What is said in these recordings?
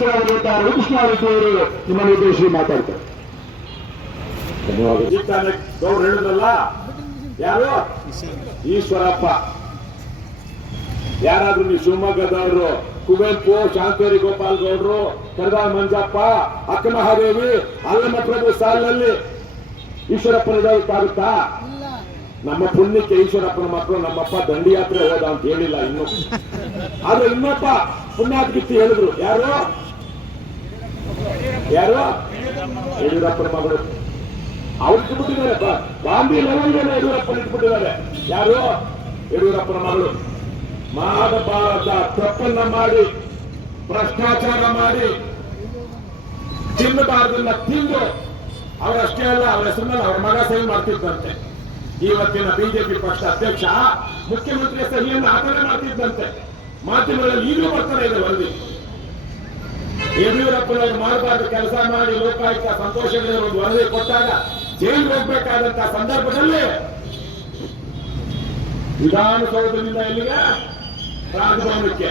ರಾಜ್ಯಾಧ್ಯಕ್ಷರಾಗಿರುವಂತಹ ರವಿಕೃಷ್ಣಾರೆಡ್ಡಿ ಅವರು ನಿಮ್ಮನ್ನು ಉದ್ದೇಶಿಸಿ ಮಾತಾಡ್ತಾರೆ. ಹೇಳಿದ್ರಲ್ಲ ಯಾರು? ಈಶ್ವರಪ್ಪ. ಯಾರಾದ್ರೂ ನೀವು ಶಿವಮೊಗ್ಗದವರು ಕುವೆಂಪು ಶಾಂತೇರಿ ಗೋಪಾಲ್ ಗೌಡ್ರು ಕರ್ದಾ ಮಂಜಪ್ಪ ಅಕ್ಕಮಹಾದೇವಿ ಅಲ್ಲಮ್ಮ ಪ್ರಭು ಸಾಲಿನಲ್ಲಿ ಈಶ್ವರಪ್ಪನ ತಾಗುತ್ತಾ ನಮ್ಮ ಪುಣ್ಯಕ್ಕೆ ಈಶ್ವರಪ್ಪನ ಮಕ್ಕಳು ನಮ್ಮಪ್ಪ ದಂಡಿ ಯಾತ್ರೆ ಹೋದ ಅಂತ ಹೇಳಿಲ್ಲ ಇನ್ನು ಆದ್ರೆ ಇನ್ನೊಬ್ಬ ಪುಣ್ಯಾತ್ಗಿತ್ತಿ ಹೇಳಿದ್ರು. ಯಾರು? ಯಾರು? ಯಡಿಯೂರಪ್ಪನ ಮಗಳು. ಅವ್ರು ಇಟ್ಬಿಟ್ಟಿದ್ದಾರೆ ಬಾಂಬೆ ಲೆವೆಲ್ಗೆ ಯಡಿಯೂರಪ್ಪನ ಇಟ್ಬಿಟ್ಟಿದ್ದಾರೆ. ಯಾರು? ಯಡಿಯೂರಪ್ಪನ ಮಗಳು. ಮಾಡಬಾರದ ತಪ್ಪನ್ನ ಮಾಡಿ, ಭ್ರಷ್ಟಾಚಾರ ಮಾಡಿ, ತಿನ್ನಬಾರ್ದನ್ನ ತಿಂದು, ಅವರಷ್ಟೇ ಅಲ್ಲ, ಅವರ ಹೆಸರಿನಲ್ಲಿ ಅವರ ಮಗ ಸಹಿ ಮಾಡ್ತಿದ್ದಂತೆ. ಇವತ್ತಿನ ಬಿಜೆಪಿ ಪಕ್ಷ ಅಧ್ಯಕ್ಷ ಮುಖ್ಯಮಂತ್ರಿಯ ಸಹಿಯನ್ನು ಆತನೇ ಮಾಡ್ತಿದ್ದಂತೆ. ಮಾಧ್ಯಮಗಳಲ್ಲಿ ಈಗಲೂ ಬರ್ತಾರೆ ಇದೆ ವರದಿ. ಯಡಿಯೂರಪ್ಪನವರು ಮಾಡಬಾರ್ದು ಕೆಲಸ ಮಾಡಿ ಲೋಕಾಯುಕ್ತ ಸಂತೋಷಗಳ ಒಂದು ವರದಿ ಕೊಟ್ಟಾಗ ಜೈಲಿಗೆ ಹೋಗ್ಬೇಕಾದಂತ ಸಂದರ್ಭದಲ್ಲಿ ವಿಧಾನಸೌಧದಿಂದ ಇಲ್ಲಿಗೆ ರಾಜಭವನಕ್ಕೆ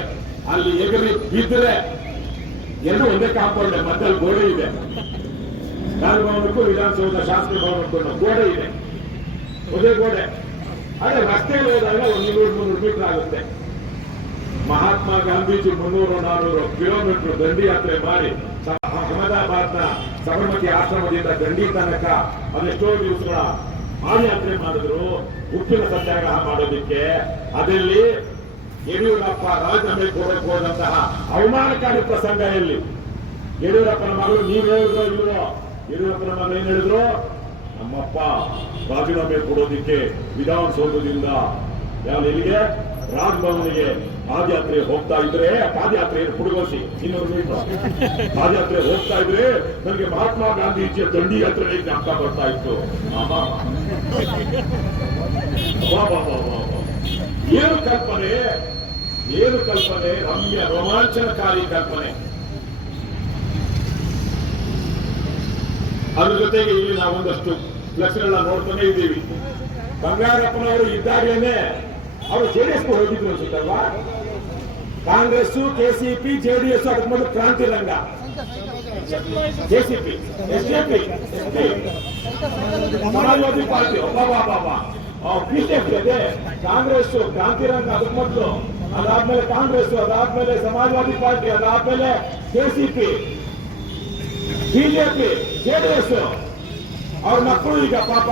ಅಲ್ಲಿ ಎಗರಿ ಬಿದ್ದರೆ ಎರಡು ಒಂದೇ ಕಾಂಪೌಂಡ್ ಮಧ್ಯದಲ್ಲಿ ಗೋಡೆ ಇದೆ. ರಾಜಭವನಕ್ಕೂ ವಿಧಾನಸೌಧ ಶಾಸ್ತ್ರಿ ಭವನಕ್ಕೂ ಗೋಡೆ ಇದೆ. ಒಂದೇ ಗೋಡೆ. ಅದೇ ರಸ್ತೆಯಲ್ಲಿ ಹೋದಾಗ ಒಂದು ನೂರು ಮುನ್ನೂರು ಮೀಟರ್ ಆಗುತ್ತೆ. ಮಹಾತ್ಮ ಗಾಂಧೀಜಿ ಮುನ್ನೂರು ನಾನೂರು ಕಿಲೋಮೀಟರ್ ದಂಡಿ ಯಾತ್ರೆ ಮಾಡಿ ಅಹಮದಾಬಾದ್ನ ಸಬರಮತಿ ಆಶ್ರಮದಿಂದ ದಂಡಿ ತನಕ ಅದೆಷ್ಟೋ ದಿವಸಗಳ ಪಾದಯಾತ್ರೆ ಮಾಡಿದ್ರು. ಉಪ್ಪಿನ ಸತ್ಯಾಗ್ರಹ ಮಾಡೋದಿಕ್ಕೆ. ಅದರಲ್ಲಿ ಯಡಿಯೂರಪ್ಪ ರಾಜೀನಾಮೆ ಕೋರಕ್ಕೆ ಹೋದಂತಹ ಅವಮಾನಕಾರಿ ಪ್ರಸಂಗ ಎಲ್ಲಿ? ಯಡಿಯೂರಪ್ಪನ ಮಗಳು ನೀವ್ ಹೇಳಿದ್ರು ಇಲ್ವೋ? ಯಡಿಯೂರಪ್ಪನ ಮಗಳು ಏನ್ ಹೇಳಿದ್ರು? ನಮ್ಮಪ್ಪ ರಾಜೀನಾಮೆ ಕೊಡೋದಿಕ್ಕೆ ವಿಧಾನಸೌಧದಿಂದ. ಯಾವ ಎಲ್ಲಿಗೆ? ರಾಜಭವನಿಗೆ ಪಾದಯಾತ್ರೆ ಹೋಗ್ತಾ ಇದ್ರೆ ಪಾದಯಾತ್ರೆ ಪುಡುಗೋಸಿ? ಇನ್ನೊಂದು ಮೀಟರ್ ಪಾದಯಾತ್ರೆ ಹೋಗ್ತಾ ಇದ್ರೆ ನನಗೆ ಮಹಾತ್ಮ ಗಾಂಧೀಜಿಯ ದಂಡಿ ಯಾತ್ರೆ ಜ್ಞಾಪಕ ಬರ್ತಾ ಇತ್ತು. ಏನು ಕಲ್ಪನೆ? ಏನು ಕಲ್ಪನೆ? ರಮ್ಯ ರೋಮಾಂಚನಕಾರಿ ಕಲ್ಪನೆ. ಅದ್ರ ಜೊತೆಗೆ ಇಲ್ಲಿ ನಾವೊಂದಷ್ಟು ಒಂದಷ್ಟು ಫ್ಲೆಕ್ಸ್ಗಳನ್ನ ನೋಡ್ತಾನೆ ಇದ್ದೀವಿ. ಬಂಗಾರಪ್ಪನವರು ಇದ್ದಾಗೇನೆ ಅವರು ಜೆಡಿಎಸ್ ಹೋಗಿದ್ರು ಅನ್ಸುತ್ತಲ್ವಾ? ಕಾಂಗ್ರೆಸ್ ಕೆಸಿಪಿ ಜೆಡಿಎಸ್ ಅದಕ್ಕೆ ಮೊದಲು Kranti Ranga. JCP SDP Samajwadi party ಒಬ್ಬ ಬಿಜೆಪಿ ಅದೇ ಕಾಂಗ್ರೆಸ್ ಕ್ರಾಂತಿ ರಂಗ ಅದಕ್ಕೆ ಮೊದಲು. ಅದಾದ್ಮೇಲೆ ಕಾಂಗ್ರೆಸ್ ಅದಾದ್ಮೇಲೆ ಸಮಾಜವಾದಿ ಪಾರ್ಟಿ, ಅದಾದ್ಮೇಲೆ ಕೆಸಿಪಿ ಬಿಜೆಪಿ ಜೆಡಿಎಸ್ ಅವ್ರ ಮಕ್ಕಳು ಈಗ ಪಾಪ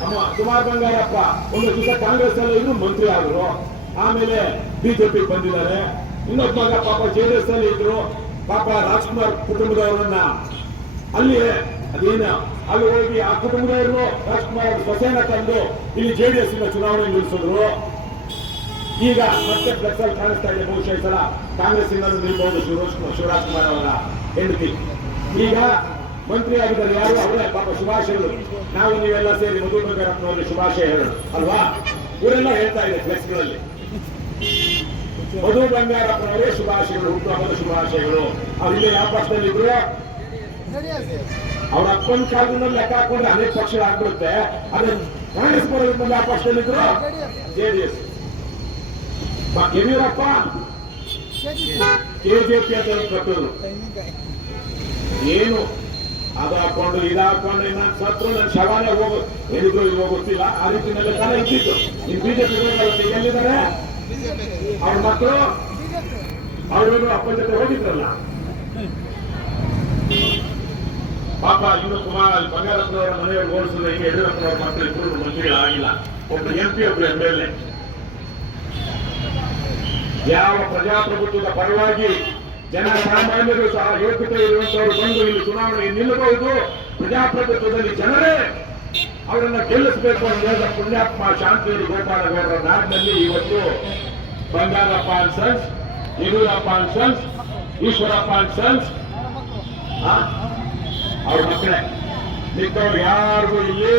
ಕುಮಾರ್ ಬಂಗಾರಪ್ಪ, ಒಂದು ದಿವಸ ಕಾಂಗ್ರೆಸ್ ಅಲ್ಲಿ ಇದ್ರು ಮಂತ್ರಿ ಆದ್ರು ಆಮೇಲೆ ಬಿಜೆಪಿ ಬಂದಿದ್ದಾರೆ. ಇನ್ನೊಬ್ಬ ಮಗ ಪಾಪ ಜೆಡಿಎಸ್ ಅಲ್ಲಿ ಇದ್ರು. ಪಾಪ ರಾಜ್ಕುಮಾರ್ ಕುಟುಂಬದವರನ್ನ ಅಲ್ಲಿಯೇ, ಅದೇನ, ಅಲ್ಲಿ ಹೋಗಿ ಆ ಕುಟುಂಬದವರು ರಾಜ್ಕುಮಾರ್ ಸೊಸೆನ ತಂದು ಇಲ್ಲಿ ಜೆಡಿಎಸ್ ಇಂದ ಚುನಾವಣೆ ನಿಲ್ಲಿಸಿದ್ರು. ಈಗ ಮತ್ತೆ ಫ್ಲೆಕ್ಸ್ ಅಲ್ಲಿ ಕಾಣಿಸ್ತಾ ಇದೆ ಬಹುಶಃ ಸಲ. ಕಾಂಗ್ರೆಸ್ ಇಂದ ನಿಲ್ಬಹುದು ಶಿವರಾಜ್ ಶಿವರಾಜ್ ಕುಮಾರ್ ಅವರ ಹೆಂಡತಿ. ಈಗ ಮಂತ್ರಿ ಆಗಿದ್ದಾರೆ ಯಾರು? ಅವರೇ. ಪಾಪ ಶುಭಾಶಯಗಳು. ನಾವು ನೀವೆಲ್ಲ ಸೇರಿ ಮಧು ಬಂಗಾರಪ್ಪನವರಿಗೆ ಶುಭಾಶಯ ಹೇಳೋಣ. ಅಲ್ವಾ? ಇವರೆಲ್ಲ ಹೇಳ್ತಾ ಇದೆ ಫ್ಲೆಕ್ಸ್ಗಳಲ್ಲಿ ಮಧು ಬಂಗಾರಪ್ಪನವರೇ ಶುಭಾಶಯಗಳು ಹುಟ್ಟುಹಬ್ಬದ ಶುಭಾಶಯಗಳು. ಅವ್ರು ಇಲ್ಲೇ ಯಾವ ಪಕ್ಷದಲ್ಲಿ ಇದ್ರು? ಅವ್ರ ಅಪ್ಪನ ಕಾಲದಿಂದ ಲೆಕ್ಕ ಹಾಕೊಂಡ್ರೆ ಅನೇಕ ಪಕ್ಷಗಳು ಆಗ್ಬಿಡುತ್ತೆ. ಅದೇ ಕಾಂಗ್ರೆಸ್ ಬರೋದಕ್ಕೆ ಮುಂದೆ ಪಕ್ಷದಲ್ಲಿ ಇದ್ರು? ಜೆಡಿಎಸ್ ಯಡಿಯೂರಪ್ಪ. ಕೆಜೆಪಿ ಅಂತ ಕಟ್ಟಿದ್ರು ಏನು? ಅದು ಹಾಕೊಂಡು ಇದು ಹಾಕೊಂಡು ಇನ್ನ ಸತ್ರು ನನ್ನ ಶವಾನೇ ಹೋಗು. ಎಲ್ಲಿಗೂ ಇಲ್ವೋ ಗೊತ್ತಿಲ್ಲ. ಆ ರೀತಿನಲ್ಲಿ ತಾನೇ ಇದ್ದಿತ್ತು ಈ ಬಿಜೆಪಿ ಎಲ್ಲಿದ್ದಾರೆ? ಅವ್ರ ಮಕ್ಕಳು? ಅವರು ಅಪ್ಪ ಜೊತೆ ಹೋಗಿದ್ರಲ್ಲ? ಪಾಪ ಇನ್ನು ಕುಮಾರ್ ಬಂಗಾರಪ್ಪನವರ ಮನೆಯವರು ಹೋಲಿಸಿದ್ರೆ ಈಗ ಯಡಿಯೂರಪ್ಪನವರ ಮಕ್ಕಳು ಇಬ್ಬರು ಮಂತ್ರಿಗಳಾಗಿಲ್ಲ ಒಬ್ರು ಎಂ ಪಿ ಒಬ್ರು ಎಂ ಎಲ್ ಎ. ಯಾವ ಪ್ರಜಾಪ್ರಭುತ್ವದ ಪರವಾಗಿ ಜನ ಸಾಮಾನ್ಯರು ಸಹ ಯೋಗ್ಯತೆ ಇರುವಂತವರು ಬಂದು ಇಲ್ಲಿ ಚುನಾವಣೆಗೆ ನಿಲ್ಲಬಹುದು. ಪ್ರಜಾಪ್ರಭುತ್ವದಲ್ಲಿ ಜನರೇ ಅವರನ್ನ ಗೆಲ್ಲಿಸಬೇಕು ಹೇಳಿದ ಪುಣ್ಯಾತ್ಮ ಶಾಂತಿಯಲ್ಲಿ ಗೋಪಾಲಗೌಡರ ನಾಡಿನಲ್ಲಿ ಇವತ್ತು Bangarappa and sons, Yediyurappa and sons, Eshwarappa and sons ಅವ್ರ ಮಕ್ಕಳೇ, ಮಿಕ್ಕವ್ರು ಯಾರಿಗೂ ಇಲ್ಲಿ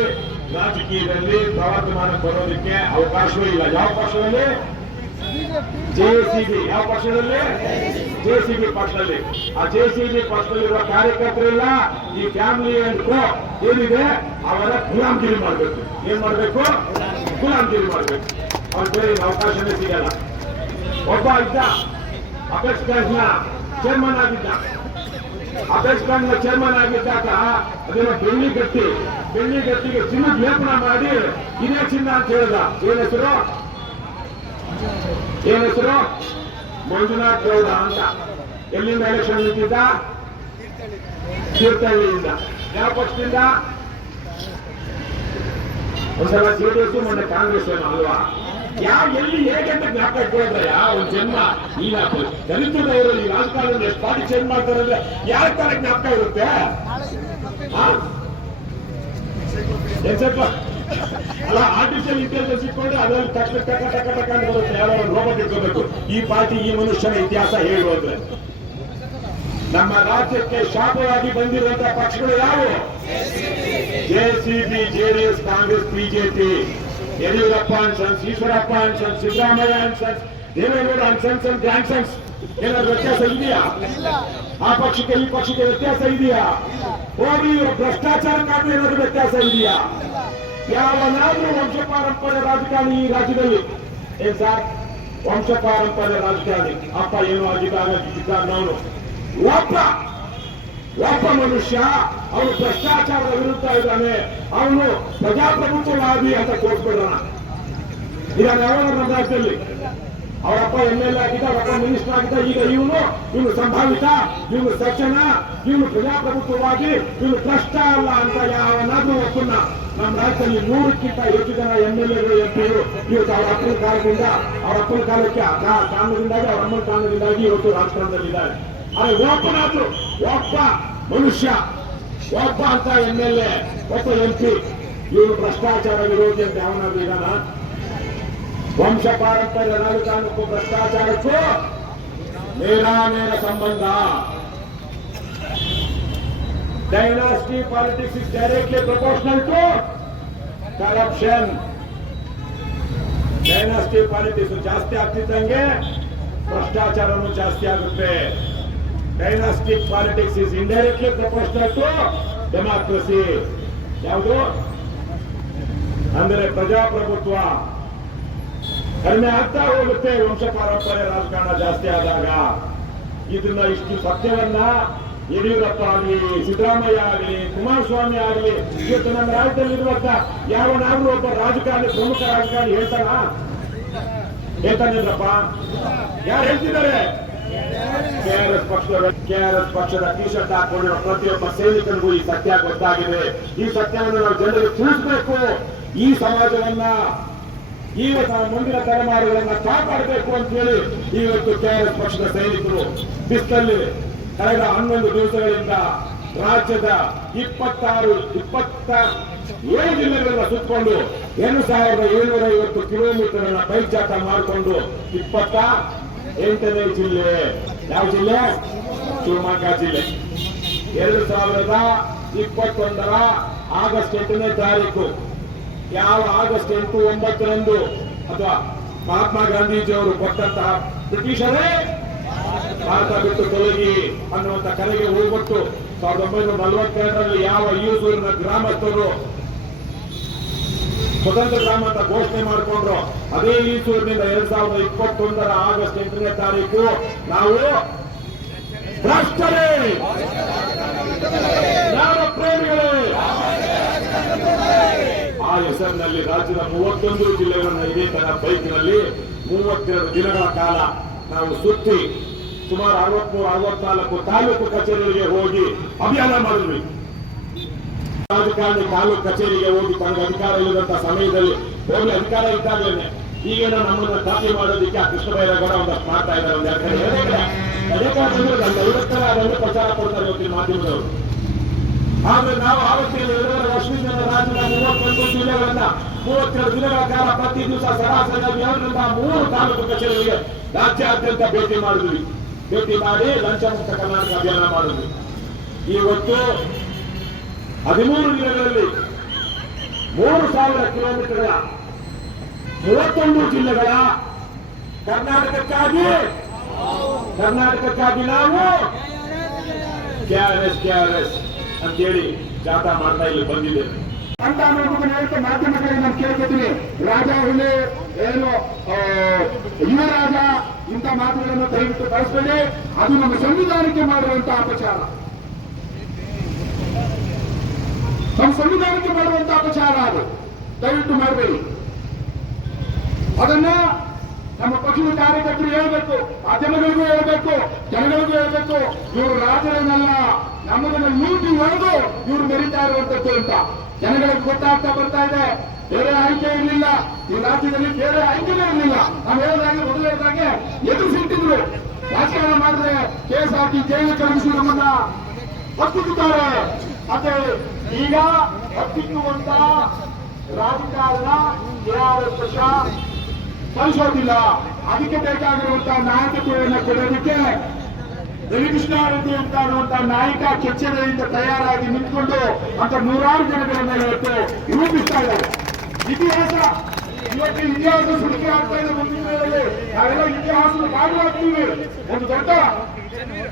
ರಾಜಕೀಯದಲ್ಲಿ ಪ್ರವರ್ತಮಾನ ಬರೋದಕ್ಕೆ ಅವಕಾಶವೂ ಇಲ್ಲ. ಯಾವ ಪಕ್ಷದಲ್ಲಿ? ಜೆಸಿಬಿ ಯಾವ ಪಕ್ಷದಲ್ಲಿ? ಜೆಸಿಬಿ ಪಕ್ಷದಲ್ಲಿ ಆ ಜೆಸಿಬಿ ಪಕ್ಷದಲ್ಲಿರುವ ಕಾರ್ಯಕರ್ತರೆಲ್ಲ ಈ ಫ್ಯಾಮಿಲಿ ಅಂಡ್ ಕೋ ಏನಿದೆ, ಅವರ ಗುಲಾಮಗಿರಿ ಮಾಡಬೇಕು. ಏನ್ ಮಾಡಬೇಕು? ಗುಲಾಮಗಿರಿ ಮಾಡಬೇಕು. ಅವ್ರ ಬೇರೆ ಅವಕಾಶನೇ ಸಿಗಲ್ಲ. ಒಬ್ಬ ಇದ್ದ ಅಪೆಕ್ಸ್ ಬ್ಯಾಂಕ್ನ ಚೇರ್ಮನ್ ಆಗಿದ್ದ. ಅಪೆಕ್ಸ್ ಬ್ಯಾಂಕ್ನ ಚೇರ್ಮನ್ ಆಗಿದ್ದಾಗ ಅದನ್ನ ಬೆಳ್ಳಿ ಗಟ್ಟಿ, ಬೆಳ್ಳಿ ಗಟ್ಟಿಗೆ ಚಿನ್ನದ ಲೇಪನ ಮಾಡಿ ಇದೇ ಚಿನ್ನ ಅಂತ ಹೇಳ್ದ. ಏನ್ ಹೆಸರು? ಏನ್ ಹೆಸರು? ಮಂಜುನಾಥ್ ಗೌಡ ಅಂತ. ಎಲ್ಲಿಂದ ಎಲೆಕ್ಷನ್ ನಿಂತಿದ್ದ? ತೀರ್ಥಹಳ್ಳಿಯಿಂದ. ಯಾವ ಪಕ್ಷದಿಂದ? ಒಂದ್ಸಲ ಜೆಡಿಎಸ್ ಮೊನ್ನೆ ಕಾಂಗ್ರೆಸ್ ಏನೋ ಅಲ್ವಾ? ಯಾವ ಎಲ್ಲಿ ಹೇಗೆ ಅಂತ ಜ್ಞಾಪಕ ಇಟ್ಕೊಳ್ಳೋದ್ರಯ್ಯ ಯಾವ ಜನ್ಮ, ಈಗ ದಲಿತರ ಈ ರಾಜಕಾರಣದಲ್ಲಿ ಎಷ್ಟು ಪಾರ್ಟಿ ಚೇಂಜ್ ಮಾಡ್ತಾರೆ ಅಂದ್ರೆ ಯಾವ ತರ ಜ್ಞಾಪಕ ಇರುತ್ತೆ? ಅಲ್ಲ ಆರ್ಟಿಫಿಷಿಯಲ್ ಇಂಟೆಲಿಜೆನ್ಸ್ ಇಟ್ಕೊಂಡು ಅದರಲ್ಲಿ ತಕ್ಷಣ ಟಕ ಟಕ ಟಕ ಅಂತ ಬರುತ್ತೆ. ಯಾರೋ ರೋಬೋಟ್ ಇಟ್ಕೋಬೇಕು. ಈ ಪಾರ್ಟಿ ಈ ಮನುಷ್ಯನ ಇತಿಹಾಸ ಹೇಳು ಅಂದ್ರೆ ನಮ್ಮ ರಾಜ್ಯಕ್ಕೆ ಶಾಪವಾಗಿ ಬಂದಿರುವಂತಹ ಪಕ್ಷಗಳು ಯಾವುವು JCB JDS Congress BJP Yediyurappa and sons sons Eshwarappa and sons sons Siddaramaiah and sons sons Deve Gowda and sons sons and grand ಏನಾದ್ರು ವ್ಯತ್ಯಾಸ ಇದೆಯಾ? ಆ ಪಕ್ಷಕ್ಕೆ ಈ ಪಕ್ಷಕ್ಕೆ ವ್ಯತ್ಯಾಸ ಇದೆಯಾ? ಹೋಗಿ ಭ್ರಷ್ಟಾಚಾರ ಕಾರಣ ಏನಾದ್ರು ವ್ಯತ್ಯಾಸ ಇದೆಯಾ? ಯಾವನಾದ್ರೂ ವಂಶ ಪಾರಂಪರ್ಯ ರಾಜಕಾರಣಿ ಈ ರಾಜ್ಯದಲ್ಲಿ? ಏನ್ ಸರ್ ವಂಶ ಪಾರಂಪರ್ಯ ರಾಜಕಾರಣಿ. ಅಪ್ಪ ಏನು ಆಗಿದ್ದಾಗ ನಾನು ಒಬ್ಬ ಒಬ್ಬ ಮನುಷ್ಯ ಅವನು ಭ್ರಷ್ಟಾಚಾರದ ವಿರುದ್ಧ ಇದ್ದಾನೆ. ಅವನು ಪ್ರಜಾಪ್ರಭುತ್ವವಾದಿ ಅಂತ ತೋರಿಸ್ಬಿಡೋಣ ಈಗ ಯಾವಾಗ ನಮ್ಮ ರಾಜ್ಯದಲ್ಲಿ. ಅವರಪ್ಪ ಎಂ ಎಲ್ ಎ ಆಗಿದ್ದ, ಅವರಪ್ಪ ಮಿನಿಸ್ಟರ್ ಆಗಿದ್ದ, ಈಗ ಇವನು ಇವನು ಸಂಭಾವಿತ, ಇವನು ಸಜ್ಜನ, ಇವನು ಪ್ರಜಾಪ್ರಭುತ್ವವಾಗಿ, ಇವನು ಕಷ್ಟ ಅಲ್ಲ ಅಂತ ಯಾವನಾದ್ರೂ ಒಪ್ಪನ್ನ. ನಮ್ಮ ರಾಜ್ಯದಲ್ಲಿ ನೂರಕ್ಕಿಂತ ಹೆಚ್ಚು ಜನ ಎಂ ಎಲ್ ಎಗಳು ಎಂ ಪಿಗಳು ಇವತ್ತು ಅವರ ಅಪ್ಪನ ಕಾಲದಿಂದ, ಅವರ ಅಪ್ಪನ ಕಾಲಕ್ಕೆ ಆ ಕಾರಣದಿಂದಾಗಿ, ಅವರ ಅಮ್ಮನ ಕಾರಣದಿಂದಾಗಿ ಇವತ್ತು ರಾಜಕಾರಣದಲ್ಲಿದ್ದಾರೆ. ಆದರೆ ಆದ್ರು ಒಬ್ಬ ಮನುಷ್ಯ, ಒಬ್ಬ ಅಂತ ಎಂ ಎಲ್ ಎ ಒಬ್ಬ ಎಂ ಪಿ ಇವನು ಭ್ರಷ್ಟಾಚಾರ ವಿರೋಧಿ ಅಂತ ಯಾವನಾದ್ರೂ ಇದಾನ ವಂಶ ಪಾರಂಪರ್ಯ ರಾಜಕಾರಣಕ್ಕೂ ಭ್ರಷ್ಟಾಚಾರಕ್ಕೂ ನೇರಾನೇರ ಸಂಬಂಧ dynasty politics is directly proportional to corruption dynasty politics ಜಾಸ್ತಿ ಆಗ್ತಿದ್ದಂಗೆ ಭ್ರಷ್ಟಾಚಾರನೂ ಜಾಸ್ತಿ ಆಗುತ್ತೆ dynastic politics is indirectly proportional to democracy ಯಾವುದು ಅಂದರೆ ಪ್ರಜಾಪ್ರಭುತ್ವ ಕಡಿಮೆ ಆಗ್ತಾ ಹೋಗುತ್ತೆ ವಂಶ ಪಾರಂಪರ್ಯ ರಾಜಕಾರಣ ಜಾಸ್ತಿ ಆದಾಗ. ಇದನ್ನ ಇಷ್ಟು ಸತ್ಯವನ್ನ ಯಡಿಯೂರಪ್ಪ ಆಗಲಿ, ಸಿದ್ದರಾಮಯ್ಯ ಆಗಲಿ, ಕುಮಾರಸ್ವಾಮಿ ಆಗಲಿ, ಇವತ್ತು ನಮ್ಮ ರಾಜ್ಯದಲ್ಲಿರುವಂತ ಯಾವನಾದ್ರೂ ಒಬ್ಬ ರಾಜಕಾರಣಿ, ಪ್ರಮುಖ ರಾಜಕಾರಣಿ ಹೇಳ್ತಾನ? ಹೇಳ್ತಾನಿದ್ರಪ್ಪ ಯಾರು ಹೇಳ್ತಿದ್ದಾರೆ? ಕೆಆರ್ಎಸ್ ಪಕ್ಷದ ಕೆಆರ್ಎಸ್ ಪಕ್ಷದ ಟಿ ಶರ್ಟ್ ಹಾಕೊಂಡಿರೋ ಪ್ರತಿಯೊಬ್ಬ ಸೈನಿಕನಿಗೂ ಈ ಸತ್ಯ ಗೊತ್ತಾಗಿದೆ. ಈ ಸತ್ಯವನ್ನು ನಾವು ಜನರಿಗೆ ತಿಳಿಸಬೇಕು. ಈ ಸಮಾಜವನ್ನ ಇವತ್ತು ಮುಂದಿನ ತಲೆಮಾರುಗಳನ್ನ ಕಾಪಾಡಬೇಕು ಅಂತ ಹೇಳಿ ಇವತ್ತು ಕೆಆರ್ಎಸ್ ಪಕ್ಷದ ಸೈನಿಕರು ಬಿಸ್ತಲ್ಲಿ ಕಳೆದ ಹನ್ನೊಂದು ದಿವಸಗಳಿಂದ ರಾಜ್ಯದ ಇಪ್ಪತ್ತಾರು ಇಪ್ಪತ್ತ ಏಳು ಜಿಲ್ಲೆಗಳನ್ನ ಸುತ್ತಕೊಂಡು ಎರಡು ಸಾವಿರದ ಏಳ್ನೂರ ಐವತ್ತು ಕಿಲೋಮೀಟರ್ ಅನ್ನ ಬೈಕ್ ಜಾಥ ಮಾಡಿಕೊಂಡು ಇಪ್ಪತ್ತ ಎಂಟನೇ ಜಿಲ್ಲೆ. ಯಾವ ಜಿಲ್ಲೆ? ಶಿವಮೊಗ್ಗ ಜಿಲ್ಲೆ. ಎರಡು ಸಾವಿರದ ಇಪ್ಪತ್ತೊಂದರ ಆಗಸ್ಟ್ ಎಂಟನೇ ತಾರೀಕು. ಯಾವ ಆಗಸ್ಟ್ ಎಂಟು ಒಂಬತ್ತರಂದು ಅಥವಾ ಮಹಾತ್ಮ ಗಾಂಧೀಜಿಯವರು ಕೊಟ್ಟಂತಹ ಬ್ರಿಟಿಷರೇ ಭಾರತ ಬಿಟ್ಟು ತೊಲಗಿ ಅನ್ನುವಂತ ಕರೆಗೆ ಹೋಗ್ಬಿಟ್ಟು ಸಾವಿರದ ಒಂಬೈನೂರ ನಲವತ್ತೆರಡರಲ್ಲಿ ಯಾವ ಯೂಸೂರಿನ ಗ್ರಾಮಸ್ಥರು ಸ್ವತಂತ್ರ ಗ್ರಾಮ ಅಂತ ಘೋಷಣೆ ಮಾಡಿಕೊಂಡ್ರು, ಅದೇ ಈಸೂರಿನಿಂದ ಎರಡ್ ಸಾವಿರದ ಇಪ್ಪತ್ತೊಂದರ ಆಗಸ್ಟ್ ಎಂಟನೇ ತಾರೀಕು ನಾವು ಭ್ರಷ್ಟರೇ! ಯಾರಪ್ಪ ಹೆಸರಿನಲ್ಲಿ ರಾಜ್ಯದ ಮೂವತ್ತೊಂದು ಜಿಲ್ಲೆಗಳನ್ನು ಇದೇ ತರ ಬೈಕ್ನಲ್ಲಿ ಮೂವತ್ತೆರಡು ದಿನಗಳ ಕಾಲ ನಾವು ಸುತ್ತಿ ಸುಮಾರು ಅರವತ್ಮೂರು, ಅರವತ್ನಾಲ್ಕು ತಾಲೂಕು ಕಚೇರಿಗಳಿಗೆ ಹೋಗಿ ಅಭಿಯಾನ ಮಾಡಿದ್ವಿ. ರಾಜಕಾರಣಿ ತಾಲೂಕು ಕಚೇರಿಗೆ ಹೋಗಿ ತನಗೆ ಅಧಿಕಾರ ಇಲ್ಲದಂತ ಸಮಯದಲ್ಲಿ ಹೋಗಿ ಅಧಿಕಾರ ಇದ್ದಾಗಲೇ ಈಗ ನಮ್ಮನ್ನ ಕಾಪಿ ಮಾಡೋದಕ್ಕೆ ಆ ಕೃಷ್ಣ ಬೈರೇಗೌಡ ಒಂದಷ್ಟು ಮಾಡ್ತಾ ಇದ್ದಾರೆ ಒಂದು ಐವತ್ತರ ಅದನ್ನು ಪ್ರಚಾರ ಕೊಡ್ತಾರೆ ಮಾಧ್ಯಮದವರು. ಆದ್ರೆ ನಾವು ಆವತ್ತಿನ ಎರಡೂವರೆ ವರ್ಷದಿಂದ ರಾಜ್ಯದ ಮೂವತ್ತೊಂದು ಜಿಲ್ಲೆಗಳನ್ನ ಮೂವತ್ತೆರಡು ದಿನಗಳ ಕಾಲ ಪ್ರತಿ ದಿವಸ ಸರಾಸರಿ ಮೂರು ತಾಲೂಕು ಕಚೇರಿಗಳಿಗೆ ರಾಜ್ಯಾದ್ಯಂತ ಭೇಟಿ ಮಾಡಿದ್ವಿ. ಭೇಟಿ ಮಾಡಿ ಲಂಚ ಮುಕ್ತ ಕರ್ನಾಟಕ ಅಭಿಯಾನ ಮಾಡಿದ್ವಿ. ಇವತ್ತು ಹದಿಮೂರು ದಿನಗಳಲ್ಲಿ ಮೂರು ಸಾವಿರ ಕಿಲೋಮೀಟರ್ಗಳ ಮೂವತ್ತೊಂದು ಜಿಲ್ಲೆಗಳ ಕರ್ನಾಟಕಕ್ಕಾಗಿ ಕರ್ನಾಟಕಕ್ಕಾಗಿ ನಾವು ಕೆಆರ್ಎಸ್ ಕೆಆರ್ಎಸ್ ಅಂತೇಳಿ ಜಾಥಾ ಮಾಡ್ತಾ ಇಲ್ಲಿ ಬಂದಿದ್ದೇವೆ. ಅಂತ ನಾವು ಹೇಳ್ತಾ ಮಾಧ್ಯಮಗಳಿಗೆ ನಾವು ಕೇಳ್ಕೊತೀವಿ. ರಾಜ ಹುಲಿ ಏನು ಯುವರಾಜ ಇಂಥ ಮಾತುಗಳನ್ನು ದಯವಿಟ್ಟು ಬಳಸಬೇಡಿ. ಅದು ನಮ್ಮ ಸಂವಿಧಾನಕ್ಕೆ ಮಾಡುವಂತಹ ಅಪಚಾರ. ನಮ್ಮ ಸಂವಿಧಾನಕ್ಕೆ ಮಾಡುವಂತಹ ಅಪಚಾರ ಅದು. ದಯವಿಟ್ಟು ಮಾಡಬೇಡಿ. ಅದನ್ನ ನಮ್ಮ ಪಕ್ಷದ ಕಾರ್ಯಕರ್ತರು ಹೇಳ್ಬೇಕು, ಮಾಧ್ಯಮಗಳಿಗೂ ಹೇಳ್ಬೇಕು, ಜನಗಳಿಗೂ ಹೇಳ್ಬೇಕು. ಇವರು ರಾಜರನ್ನಲ್ಲ, ನಮ್ಮದನ್ನ ಲೂಟಿ ಹೊಡೆದು ಇವರು ಮೆರಿತಾ ಇರುವಂತದ್ದು ಅಂತ. ಜನಗಳಿಗೆ ಗೊತ್ತಾಗ್ತಾ ಬರ್ತಾ ಇದೆ. ಬೇರೆ ಆಯ್ಕೆ ಇರಲಿಲ್ಲ. ಈ ರಾಜ್ಯದಲ್ಲಿ ಬೇರೆ ಆಯ್ಕೆನೇ ಇರಲಿಲ್ಲ. ನಾವು ಹೇಳಿದಾಗೆ ಮೊದಲು ಹೇಳಿದಾಗೆ ಎದುರಿಸಿಟ್ಟಿದ್ರು. ರಾಜಕಾರಣ ಮಾಡಿದ್ರೆ ಕೇಸ್ ಹಾಕಿ ಜೈಲು ಕಳುಹಿಸಿ ನಮ್ಮನ್ನ ಹತ್ತಿಕ್ಕಿದ್ದಾರೆ ಮತ್ತೆ ಈಗ ಹತ್ತಿಕ್ಕುವಂತ ರಾಜಕಾರಣ ಯಾರ ಪಕ್ಷ ಕಳಿಸೋದಿಲ್ಲ ಅದಕ್ಕೆ ಬೇಕಾಗಿರುವಂತಹ ನಾಯಕತ್ವವನ್ನು ಕೊಡೋದಕ್ಕೆ ರವಿಕೃಷ್ಣಾರೆಡ್ಡಿ ಅಂತ ಇರುವಂತಹ ನಾಯಕ ಕೆಚ್ಚೆದೆಯಿಂದ ತಯಾರಾಗಿ ನಿಂತ್ಕೊಂಡು ಅಂತ ನೂರಾರು ಜನಗಳನ್ನ ಇವತ್ತು ರೂಪಿಸ್ತಾ ಇದ್ದಾರೆ. ಇತಿಹಾಸ. ಇವತ್ತು ಇತಿಹಾಸ ಸುಲಿಕೆ ಆಗ್ತಾ ಇದೆ ಮುಂದಿನ ದಿನಗಳಲ್ಲಿ ನಾವೆಲ್ಲ ಇತಿಹಾಸದ ಭಾಗವಾಗ್ತೀವಿ. ಒಂದು ದೊಡ್ಡ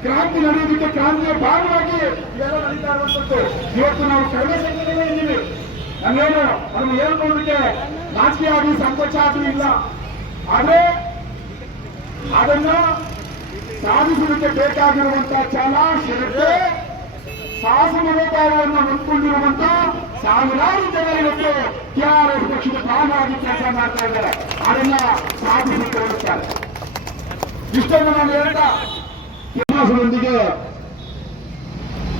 ಕ್ರಾಂತಿ ನಡೆಯೋದಕ್ಕೆ ಕ್ರಾಂತಿಯ ಭಾಗವಾಗಿ ಇದೆಲ್ಲ ನಡೀತಾ ಇರುವಂತದ್ದು ಇವತ್ತು ನಾವು ಕಡಿಮೆ ಸಂಖ್ಯೆಯಲ್ಲೇ ಇದ್ದೀವಿ. ನನ್ನೇನು ಅದನ್ನು ಹೇಳ್ಕೊಳ್ಳೋದಕ್ಕೆ ನಾಚಿಕೆ ಆಗಲಿ ಸಂಕೋಚ ಆಗಲಿ ಇಲ್ಲ. ಆದ್ರೆ ಅದನ್ನ ಸಾಧಿಸಲಿಕ್ಕೆ ಬೇಕಾಗಿರುವಂತಹ ಛಲ ಶ್ರದ್ಧೆ ಸಾಹಸ ಮನೋಭಾವವನ್ನು ಹೊಂದ್ಕೊಂಡಿರುವಂತ ಸಾವಿರಾರು ಜನ ಇವತ್ತು ಕೆಆರ್ಎಸ್ ಪಕ್ಷದ ಭಾಗವಾಗಿ ಕೆಲಸ ಮಾಡ್ತಾ ಇದ್ದಾರೆ. ಅದನ್ನ ಸಾಧಿಸಿ ತೋರಿಸ್ತಾರೆ ಇಷ್ಟನ್ನು ನಾನು ಹೇಳ್ತಾ ಇತಿಹಾಸದೊಂದಿಗೆ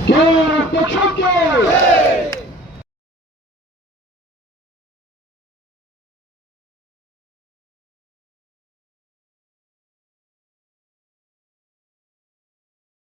ಕೆಆರ್ಎಸ್ ಪಕ್ಷಕ್ಕೆ.